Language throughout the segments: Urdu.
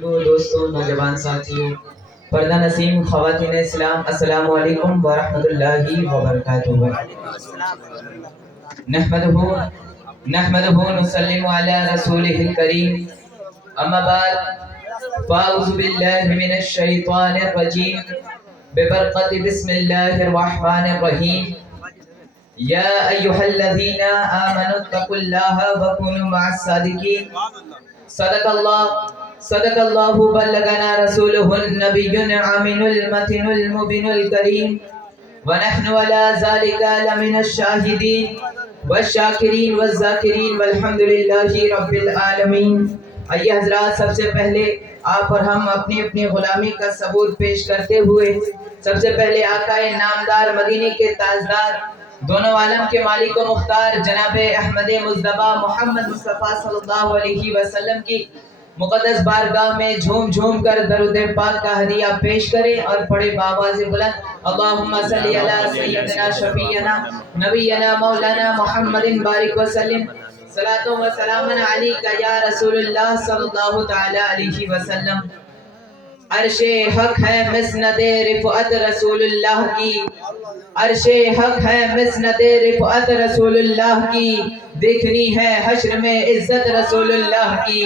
دوستوں، نوجوان ساتھیوں، پردہ نسیم خواتین اسلام، السلام علیکم ورحمۃ اللہ وبرکاتہ۔ نحمدہ نسلم علی رسولہ الکریم، اما بعد فاعوذ باللہ من الشیطان الرجیم ببرکۃ بسم اللہ الرحمن الرحیم۔ یا ایھا الذین آمنوا اتقوا اللہ وکونوا مع الصادقین۔ صدق اللہ بلغنا رسولہ النبی الامین المتین المبین الکریم، ونحن علی ذلک لمن الشاہدین والشاکرین والذاکرین والحمد للہ رب العالمین۔ آئیے حضرات، سب سے پہلے آپ اور ہم اپنی اپنی غلامی کا ثبوت پیش کرتے ہوئے سب سے پہلے آقا نامدار مدینے کے تاجدار، دونوں عالم کے مالک و مختار جناب احمد مصطفیٰ محمد مصطفیٰ صلی اللہ علیہ وسلم کی مقدس بارگاہ میں جھوم جھوم کر درود پاک کا ہدیہ پیش کریں اور پڑھے بآواز بلند اللہم صلی علی سیدنا شفیعنا نبینا مولانا محمد بارک وسلم، صلاۃ و سلام علیک یا رسول اللہ صلی اللہ تعالی علیہ وسلم۔ عرش حق ہے مسند رفعت رسول اللہ کی، عرش حق ہے مسند رفعت رسول اللہ کی، دیکھنی ہے حشر میں عزت رسول اللہ کی،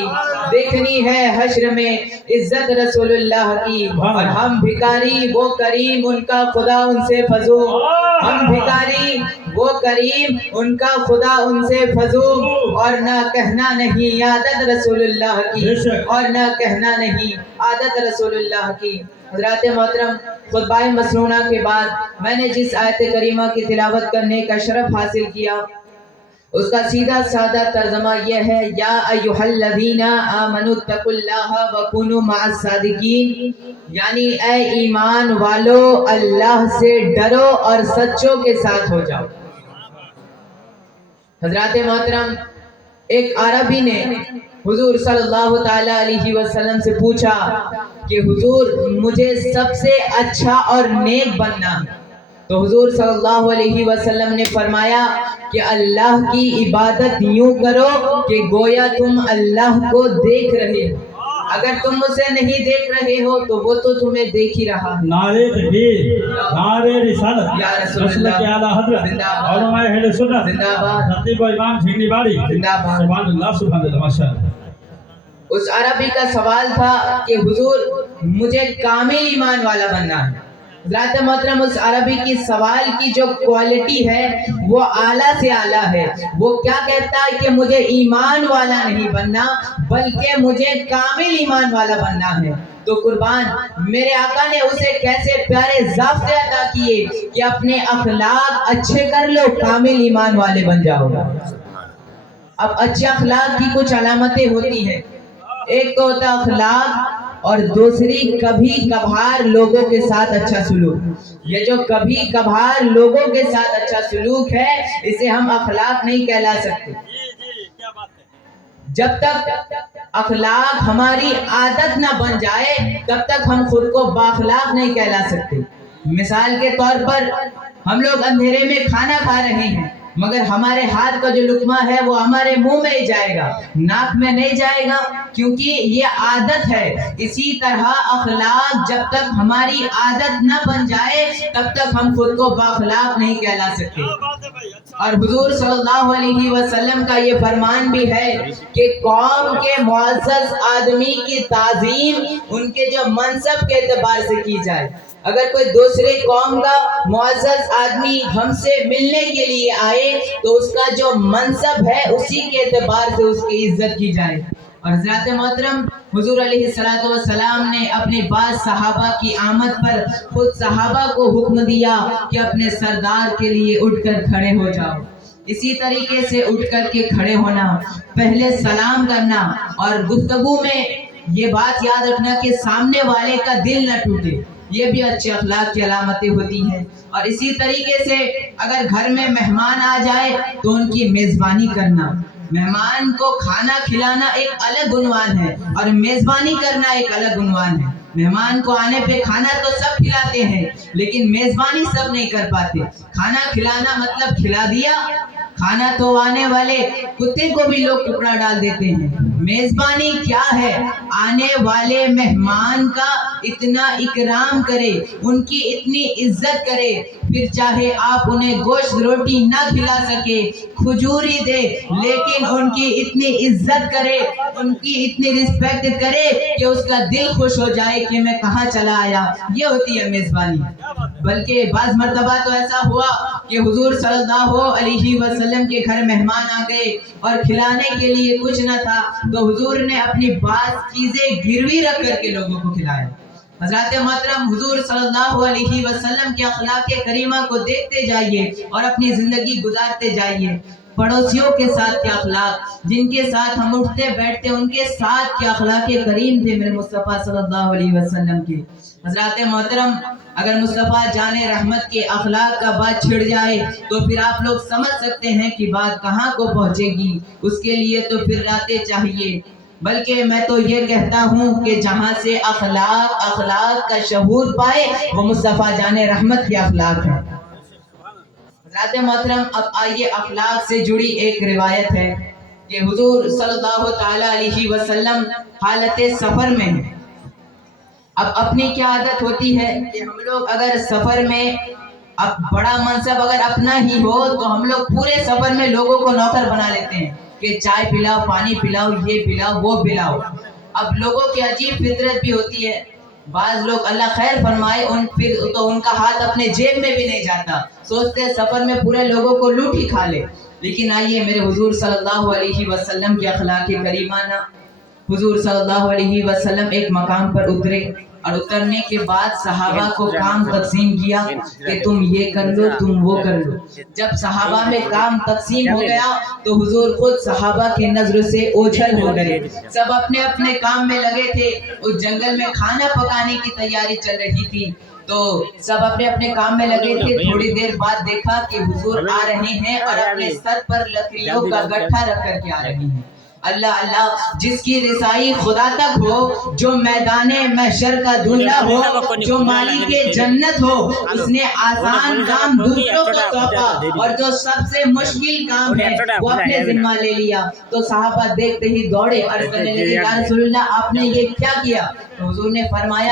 دیکھنی ہے حشر میں عزت رسول اللہ کی۔ اور ہم بھکاری وہ کریم ان کا خدا ان سے فزو، ہم بھکاری وہ کریم ان کا خدا ان سے فزو، اور نہ کہنا نہیں عادت رسول اللہ کی، اور نہ کہنا نہیں عادت رسول اللہ کی۔ حضرات محترم، خطبہ مسنونہ کے بعد میں نے جس آیت کریمہ کی تلاوت کرنے کا شرف حاصل کیا اس کا سیدھا سادہ ترجمہ یہ ہے، یا ایھا الذین آمنوا اتقوا اللہ وکونوا مع الصادقین، یعنی اے ایمان والو اللہ سے ڈرو اور سچوں کے ساتھ ہو جاؤ۔ حضرات محترم، ایک عربی نے حضور صلی اللہ تعالی علیہ وسلم سے پوچھا کہ حضور مجھے سب سے اچھا اور نیک بننا ہے، تو حضور صلی اللہ علیہ وسلم نے فرمایا کہ اللہ کی عبادت یوں کرو کہ گویا تم اللہ کو دیکھ رہے ہو، اگر تم اسے نہیں دیکھ رہے ہو تو وہ تو تمہیں دیکھ ہی رہا ہے۔ نعرے تکبیر، نعرے رسالت، یا رسول رسول اللہ کے اعلیٰ حضرت، زندہ باد، علماء اہل سنت، زندہ باد، خطیب و امام جھنگنی باری، زندہ باد۔ سبحان اللہ سبحان اللہ، ماشاءاللہ۔ اس عربی کا سوال تھا کہ حضور مجھے کامل ایمان والا بننا ہے۔ حضرات محترم، اس عربی کی سوال کی جو کوالٹی ہے وہ اعلیٰ سے اعلیٰ ہے۔ وہ کیا کہتا ہے کہ مجھے ایمان والا نہیں بننا بلکہ مجھے کامل ایمان والا بننا ہے۔ تو قربان میرے آقا نے اسے کیسے پیارے ضابطے عطا کیے کہ اپنے اخلاق اچھے کر لو، کامل ایمان والے بن جاؤ۔ اب اچھے اخلاق کی کچھ علامتیں ہوتی ہیں، ایک تو ہوتا اخلاق اور دوسری کبھی کبھار لوگوں کے ساتھ اچھا سلوک۔ یہ جو کبھی کبھار لوگوں کے ساتھ اچھا سلوک ہے اسے ہم اخلاق نہیں کہلا سکتے۔ جب تک اخلاق ہماری عادت نہ بن جائے تب تک ہم خود کو بااخلاق نہیں کہلا سکتے۔ مثال کے طور پر ہم لوگ اندھیرے میں کھانا کھا رہے ہیں مگر ہمارے ہاتھ کا جو لقمہ ہے وہ ہمارے منہ میں ہی جائے گا، ناک میں نہیں جائے گا، کیونکہ یہ عادت ہے۔ اسی طرح اخلاق جب تک ہماری عادت نہ بن جائے تب تک ہم خود کو بااخلاق نہیں کہلا سکتے۔ اور حضور صلی اللہ علیہ وسلم کا یہ فرمان بھی ہے کہ قوم کے معزز آدمی کی تعظیم ان کے جو منصب کے اعتبار سے کی جائے۔ اگر کوئی دوسرے قوم کا معزز آدمی ہم سے ملنے کے لیے آئے تو اس کا جو منصب ہے اسی کے اعتبار سے اس کی عزت کی جائے۔ اور حضرات محترم، حضور علیہ السلام نے اپنے بعض صحابہ کی آمد پر خود صحابہ کو حکم دیا کہ اپنے سردار کے لیے اٹھ کر کھڑے ہو جاؤ۔ اسی طریقے سے اٹھ کر کے کھڑے ہونا، پہلے سلام کرنا، اور گفتگو میں یہ بات یاد رکھنا کہ سامنے والے کا دل نہ ٹوٹے، یہ بھی اچھے اخلاق کی علامتیں ہوتی ہیں۔ اور اسی طریقے سے اگر گھر میں مہمان آ جائے تو ان کی میزبانی کرنا، مہمان کو کھانا کھلانا ایک الگ عنوان ہے اور میزبانی کرنا ایک الگ عنوان ہے۔ مہمان کو آنے پہ کھانا تو سب کھلاتے ہیں لیکن میزبانی سب نہیں کر پاتے۔ کھانا کھلانا مطلب کھلا دیا، کھانا تو آنے والے کتے کو بھی لوگ ٹکڑا ڈال دیتے ہیں، میزبانی کیا ہے؟ آنے والے مہمان کا اتنا اکرام کرے، ان کی اتنی عزت کرے، پھر چاہے آپ انہیں گوشت روٹی نہ کھلا سکے، کھجوری دے، لیکن ان کی اتنی عزت کرے، ان کی اتنی رسپیکٹ کرے کہ اس کا دل خوش ہو جائے کہ میں کہاں چلا آیا۔ یہ ہوتی ہے میزبانی۔ بلکہ بعض مرتبہ تو ایسا ہوا کہ حضور صلی اللہ علیہ وسلم کے گھر مہمان آ گئے اور کھلانے کے لیے کچھ نہ تھا، تو حضور نے اپنی بعض چیزیں گروی رکھ کر کے لوگوں کو کھلایا۔ حضرات محترم، حضور صلی اللہ علیہ وسلم کے اخلاق کریمہ کو دیکھتے جائیے اور اپنی زندگی گزارتے جائیے۔ پڑوسیوں کے ساتھ کیا اخلاق، جن کے ساتھ ہم اٹھتے بیٹھتے ان کے ساتھ کیا اخلاق کریم تھے میرے مصطفیٰ صلی اللہ علیہ وسلم کے۔ حضرات محترم، اگر مصطفیٰ جان رحمت کے اخلاق کا بات چھڑ جائے تو پھر آپ لوگ سمجھ سکتے ہیں کہ بات کہاں کو پہنچے گی۔ اس کے لیے تو پھر راتیں چاہیے۔ بلکہ میں تو یہ کہتا ہوں کہ جہاں سے اخلاق کا شعور پائے وہ مصطفیٰ جان رحمت کے اخلاق ہیں۔ حضرات محترم، اب آئیے اخلاق سے جڑی ایک روایت ہے کہ حضور صلی اللہ تعالی علیہ وسلم حالت سفر میں ہیں۔ اب اپنی کیا عادت ہوتی ہے کہ ہم لوگ اگر سفر میں، اب بڑا منصب اگر اپنا ہی ہو تو ہم لوگ پورے سفر میں لوگوں کو نوکر بنا لیتے ہیں کہ چائے پلاؤ، پانی پلاؤ، یہ پلاؤ، وہ پلاؤ۔ اب لوگوں کی عجیب فطرت بھی ہوتی ہے، بعض لوگ اللہ خیر فرمائے پھر تو ان کا ہاتھ اپنے جیب میں بھی نہیں جاتا، سوچتے ہیں سفر میں پورے لوگوں کو لوٹ ہی کھا لے۔ لیکن آئیے میرے حضور صلی اللہ علیہ وسلم کے اخلاق کریمانہ، حضور صلی اللہ علیہ وسلم ایک مقام پر اترے اور اترنے کے بعد صحابہ کو کام تقسیم کیا کہ تم یہ کر لو، تم وہ کر لو۔ جب صحابہ میں کام تقسیم ہو گیا تو حضور خود صحابہ کی نظر سے اوجھل ہو گئے۔ سب اپنے اپنے کام میں لگے تھے۔ اس جنگل میں کھانا پکانے کی تیاری چل رہی تھی تو سب اپنے اپنے کام میں لگے تھے۔ تھوڑی دیر بعد دیکھا کہ حضور آ رہے ہیں اور اپنے سر پر لکڑیوں کا گٹھا رکھ کر کے آ رہی ہیں۔ اللہ اللہ، جس کی رسائی خدا تک ہو، جو میدان محشر کا دولہا ہو، جو مالک جنت ہو، اس نے آسان کام دوسروں کو سونپا اور جو سب سے مشکل کام ہے وہ اپنے ذمہ لے لیا۔ تو صحابہ دیکھتے ہی دوڑے اور کہنے لگے یا رسول اللہ آپ نے یہ کیا کیا؟ تو حضور نے فرمایا